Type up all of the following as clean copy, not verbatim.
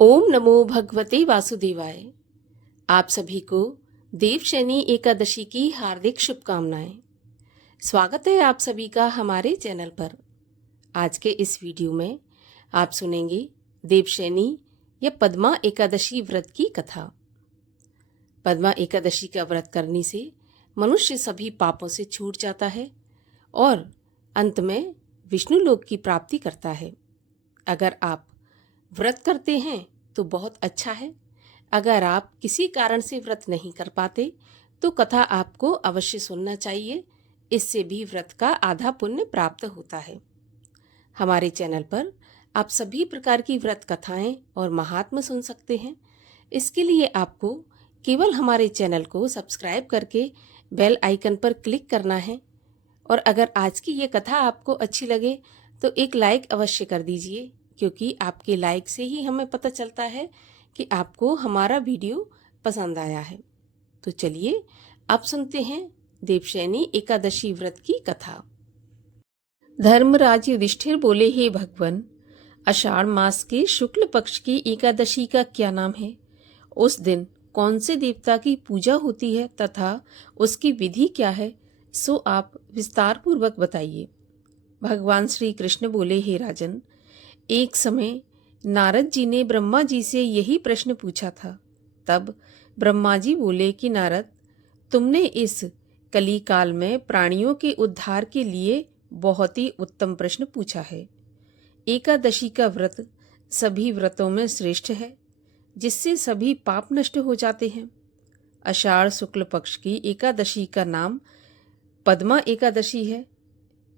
ओम नमो भगवते वासुदेवाय। आप सभी को देवशयनी एकादशी की हार्दिक शुभकामनाएं। स्वागत है आप सभी का हमारे चैनल पर। आज के इस वीडियो में आप सुनेंगे देवशयनी या पद्मा एकादशी व्रत की कथा। पद्मा एकादशी का व्रत करने से मनुष्य सभी पापों से छूट जाता है और अंत में विष्णु लोक की प्राप्ति करता है। अगर आप व्रत करते हैं तो बहुत अच्छा है। अगर आप किसी कारण से व्रत नहीं कर पाते तो कथा आपको अवश्य सुनना चाहिए। इससे भी व्रत का आधा पुण्य प्राप्त होता है। हमारे चैनल पर आप सभी प्रकार की व्रत कथाएं और महात्म सुन सकते हैं। इसके लिए आपको केवल हमारे चैनल को सब्सक्राइब करके बेल आइकन पर क्लिक करना है। और अगर आज की ये कथा आपको अच्छी लगे तो एक लाइक अवश्य कर दीजिए, क्योंकि आपके लाइक से ही हमें पता चलता है कि आपको हमारा वीडियो पसंद आया है। तो चलिए आप सुनते हैं देवशयनी एकादशी व्रत की कथा। धर्मराज युधिष्ठिर बोले, हे भगवान, आषाढ़ मास के शुक्ल पक्ष की एकादशी का क्या नाम है? उस दिन कौन से देवता की पूजा होती है तथा उसकी विधि क्या है, सो आप विस्तार पूर्वक बताइए। भगवान श्री कृष्ण बोले, हे राजन, एक समय नारद जी ने ब्रह्मा जी से यही प्रश्न पूछा था। तब ब्रह्मा जी बोले कि नारद, तुमने इस कली काल में प्राणियों के उद्धार के लिए बहुत ही उत्तम प्रश्न पूछा है। एकादशी का व्रत सभी व्रतों में श्रेष्ठ है, जिससे सभी पाप नष्ट हो जाते हैं। आषाढ़ शुक्ल पक्ष की एकादशी का नाम पद्मा एकादशी है।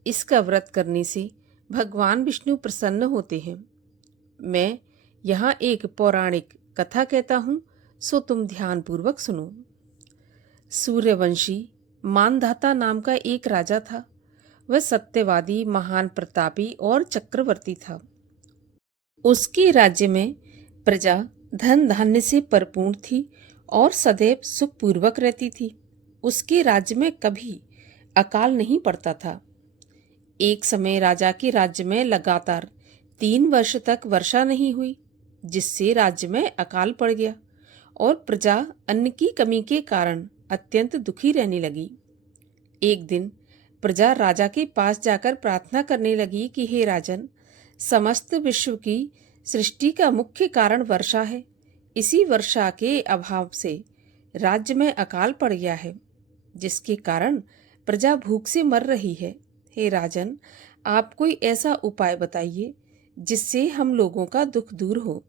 इसका व्रत करने से भगवान विष्णु प्रसन्न होते हैं। मैं यहाँ एक पौराणिक कथा कहता हूँ, सो तुम ध्यानपूर्वक सुनो। सूर्यवंशी मानधाता नाम का एक राजा था। वह सत्यवादी, महान प्रतापी और चक्रवर्ती था। उसके राज्य में प्रजा धन धान्य से परिपूर्ण थी और सदैव सुखपूर्वक रहती थी। उसके राज्य में कभी अकाल नहीं पड़ता था। एक समय राजा के राज्य में लगातार 3 वर्ष तक वर्षा नहीं हुई, जिससे राज्य में अकाल पड़ गया और प्रजा अन्न की कमी के कारण अत्यंत दुखी रहने लगी। एक दिन प्रजा राजा के पास जाकर प्रार्थना करने लगी कि हे राजन, समस्त विश्व की सृष्टि का मुख्य कारण वर्षा है। इसी वर्षा के अभाव से राज्य में अकाल पड़ गया है, जिसके कारण प्रजा भूख से मर रही है। हे राजन, आप कोई ऐसा उपाय बताइए जिससे हम लोगों का दुख दूर हो।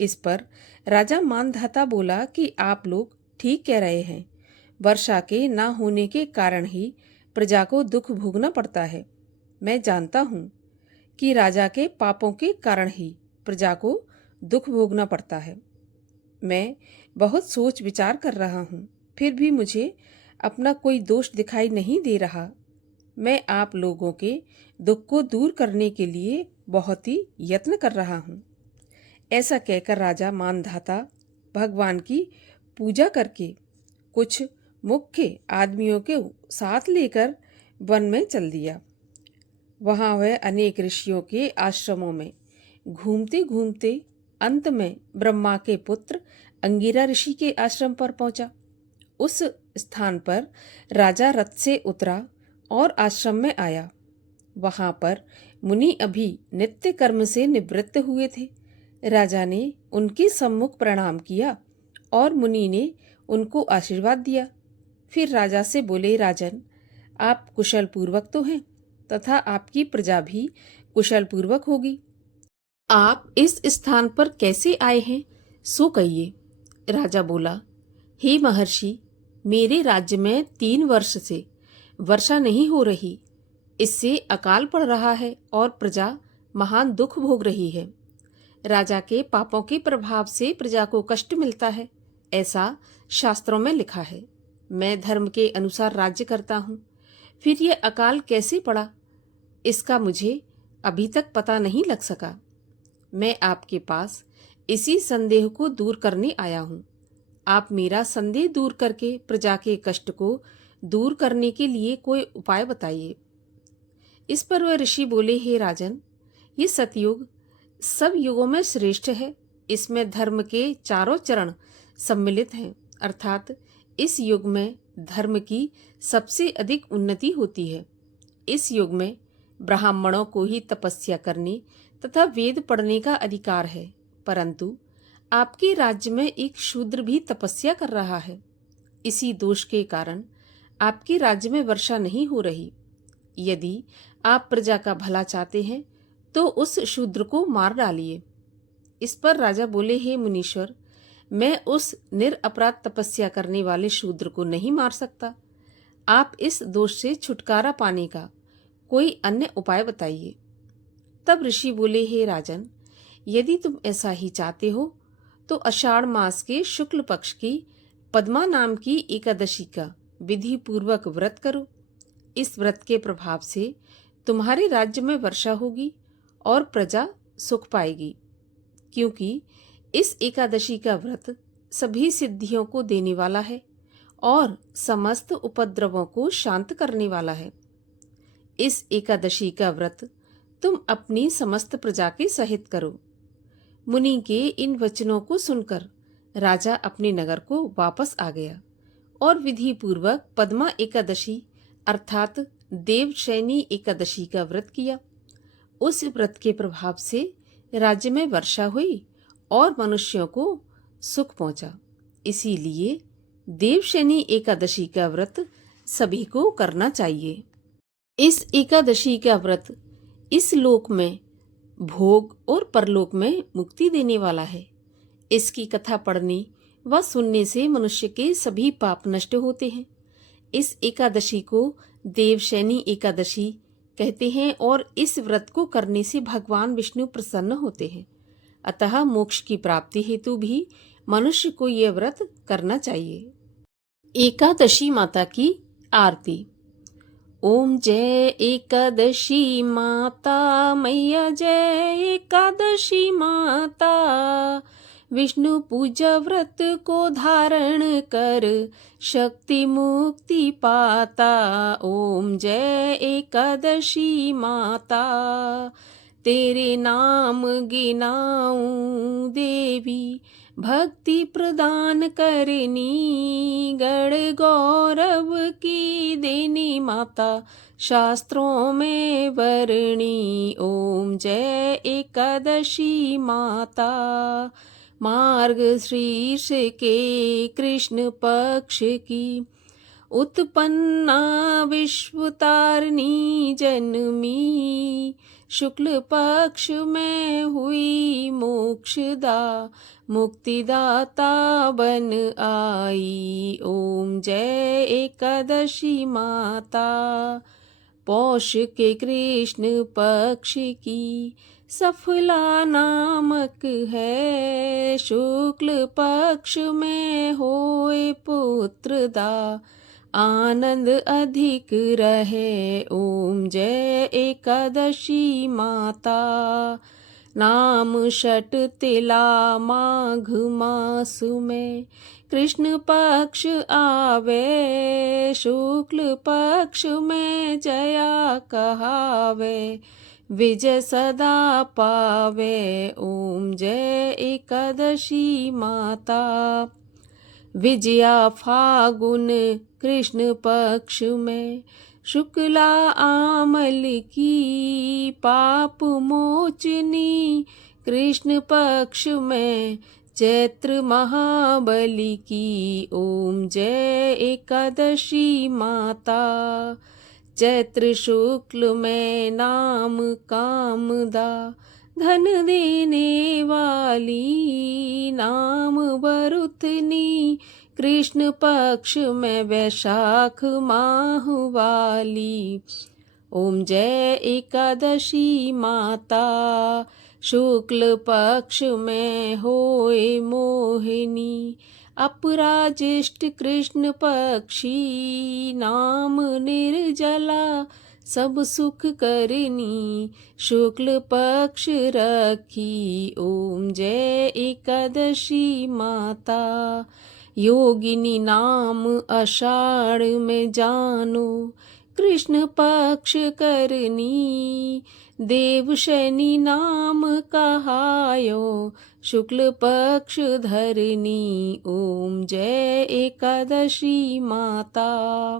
इस पर राजा मानधाता बोला कि आप लोग ठीक कह रहे हैं। वर्षा के न होने के कारण ही प्रजा को दुख भोगना पड़ता है। मैं जानता हूँ कि राजा के पापों के कारण ही प्रजा को दुख भोगना पड़ता है। मैं बहुत सोच विचार कर रहा हूँ, फिर भी मुझे अपना कोई दोष दिखाई नहीं दे रहा। मैं आप लोगों के दुख को दूर करने के लिए बहुत ही यत्न कर रहा हूँ। ऐसा कहकर राजा मानधाता भगवान की पूजा करके कुछ मुख्य आदमियों के साथ लेकर वन में चल दिया। वहाँ वह अनेक ऋषियों के आश्रमों में घूमते घूमते अंत में ब्रह्मा के पुत्र अंगिरा ऋषि के आश्रम पर पहुंचा। उस स्थान पर राजा रथ से उतरा और आश्रम में आया। वहां पर मुनि अभी नित्य कर्म से निवृत्त हुए थे। राजा ने उनके सम्मुख प्रणाम किया और मुनि ने उनको आशीर्वाद दिया। फिर राजा से बोले, राजन, आप कुशल पूर्वक तो हैं तथा आपकी प्रजा भी कुशल पूर्वक होगी। आप इस स्थान पर कैसे आए हैं, सो कहिए। राजा बोला, हे महर्षि, मेरे राज्य में 3 वर्ष से वर्षा नहीं हो रही। इससे अकाल पड़ रहा है और प्रजा महान दुख भोग रही है। राजा के पापों के प्रभाव से प्रजा को कष्ट मिलता है, ऐसा शास्त्रों में लिखा है। मैं धर्म के अनुसार राज्य करता हूँ, फिर यह अकाल कैसे पड़ा, इसका मुझे अभी तक पता नहीं लग सका। मैं आपके पास इसी संदेह को दूर करने आया हूँ। आप मेरा संदेह दूर करके प्रजा के कष्ट को दूर करने के लिए कोई उपाय बताइए। इस पर वह ऋषि बोले, हे राजन, ये सतयुग सब युगों में श्रेष्ठ है। इसमें धर्म के चारों चरण सम्मिलित हैं, अर्थात इस युग में धर्म की सबसे अधिक उन्नति होती है। इस युग में ब्राह्मणों को ही तपस्या करने तथा वेद पढ़ने का अधिकार है, परंतु आपके राज्य में एक शूद्र भी तपस्या कर रहा है। इसी दोष के कारण आपके राज्य में वर्षा नहीं हो रही। यदि आप प्रजा का भला चाहते हैं तो उस शूद्र को मार डालिए। इस पर राजा बोले, हे मुनीश्वर, मैं उस निरपराध तपस्या करने वाले शूद्र को नहीं मार सकता। आप इस दोष से छुटकारा पाने का कोई अन्य उपाय बताइए। तब ऋषि बोले, हे राजन, यदि तुम ऐसा ही चाहते हो तो आषाढ़ मास के शुक्ल पक्ष की पद्मा नाम की एकादशी का विधि पूर्वक व्रत करो। इस व्रत के प्रभाव से तुम्हारे राज्य में वर्षा होगी और प्रजा सुख पाएगी, क्योंकि इस एकादशी का व्रत सभी सिद्धियों को देने वाला है और समस्त उपद्रवों को शांत करने वाला है। इस एकादशी का व्रत तुम अपनी समस्त प्रजा के सहित करो। मुनि के इन वचनों को सुनकर राजा अपने नगर को वापस आ गया और विधि पूर्वक पद्मा एकादशी अर्थात देवशयनी एकादशी का व्रत किया। उस व्रत के प्रभाव से राज्य में वर्षा हुई और मनुष्यों को सुख पहुंचा। इसीलिए देवशयनी एकादशी का व्रत सभी को करना चाहिए। इस एकादशी का व्रत इस लोक में भोग और परलोक में मुक्ति देने वाला है। इसकी कथा पढ़ने व सुनने से मनुष्य के सभी पाप नष्ट होते हैं। इस एकादशी को देवशयनी एकादशी कहते हैं और इस व्रत को करने से भगवान विष्णु प्रसन्न होते हैं। अतः मोक्ष की प्राप्ति हेतु भी मनुष्य को यह व्रत करना चाहिए। एकादशी माता की आरती। ओम जय एकादशी माता मैया, जय एकादशी माता। विष्णु पूजा व्रत को धारण कर शक्ति मुक्ति पाता। ओम जय एकादशी माता। तेरे नाम गिनाऊं देवी, भक्ति प्रदान करनी। गण गौरव की देनी माता, शास्त्रों में वर्णी। ओम जय एकादशी माता। मार्ग शीर्ष के कृष्ण पक्ष की उत्पन्ना विश्वतारिणी जन्मी। शुक्ल पक्ष में हुई मोक्षदा, मुक्तिदाता बन आई। ओम जय एकादशी माता। पौष के कृष्ण पक्ष की सफला नामक है। शुक्ल पक्ष में होए पुत्रदा, आनंद अधिक रहे। ओम जय एकादशी माता। नाम षट तिला माघ मास में कृष्ण पक्ष आवे। शुक्ल पक्ष में जया कहावे, विजय सदा पावे। ओम जय एकादशी माता। विजया फागुन कृष्ण पक्ष में शुक्ला आमल की। पाप मोचनी कृष्ण पक्ष में चैत्र महाबली की। ओम जय एकादशी माता। चैत्र शुक्ल में नाम कामदा, धन देने वाली। नाम वरुथनी कृष्ण पक्ष में वैशाख माह वाली। ओम जय एकादशी माता। शुक्ल पक्ष में होए मोहिनी, अपराजिष्ट कृष्ण पक्षी। नाम निर्जला सब सुख करनी, शुक्ल पक्ष रखी। ओम जय एकादशी माता। योगिनी नाम आषाढ़ में जानो, कृष्ण पक्ष करनी, देव शनि नाम कहायो, शुक्ल पक्ष धरनी, ओम जय एकादशी माता।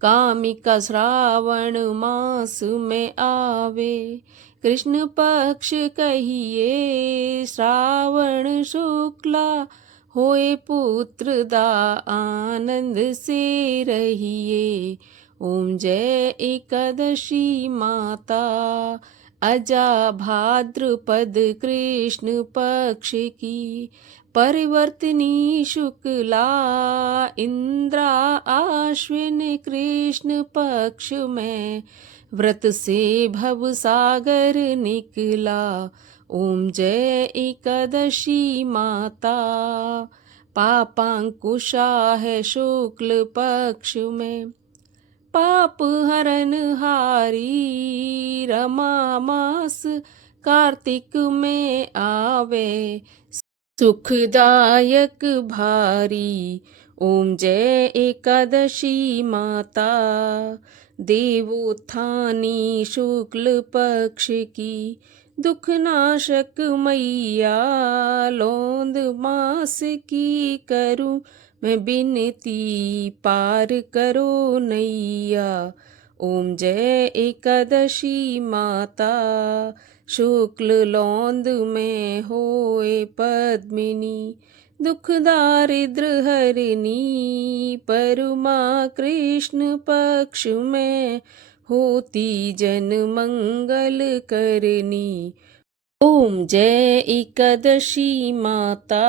कामिका श्रावण मास में आवे, कृष्ण पक्ष कहिए, श्रावण शुक्ला होए पुत्र दा, आनंद से रहिए, ओम जय एकादशी माता। अजा भाद्रपद कृष्ण पक्ष की, परिवर्तनी शुक्ला, इंद्रा आश्विन कृष्ण पक्ष में, व्रत से भव सागर निकला, ओम जय एकादशी माता। पापांकुशा है शुक्ल पक्ष में, पाप हरन हारी, रमा मास कार्तिक में आवे, सुखदायक भारी, ओम जय एकादशी माता। देवोत्थानी शुक्ल पक्ष की, दुखनाशक मैया, लौंद मास की करूं मैं बिनती, पार करो नैया, ओम जय एकादशी माता। शुक्ल लौंद में होए पद्मिनी, दुख दारिद्र हरिनी, परमा कृष्ण पक्ष में, होती जन मंगल करनी, ओम जय एकादशी माता।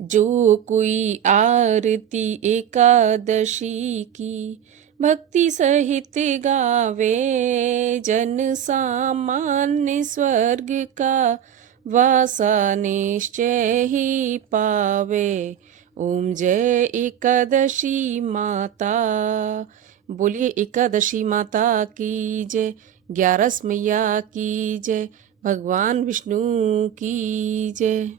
जो कोई आरती एकादशी की, भक्ति सहित गावे, जन सामान्य स्वर्ग का वासा निश्चय ही पावे, ओम जय एकादशी माता। बोलिए एकादशी माता की जय, 11 मैया की जय, भगवान विष्णु की जय।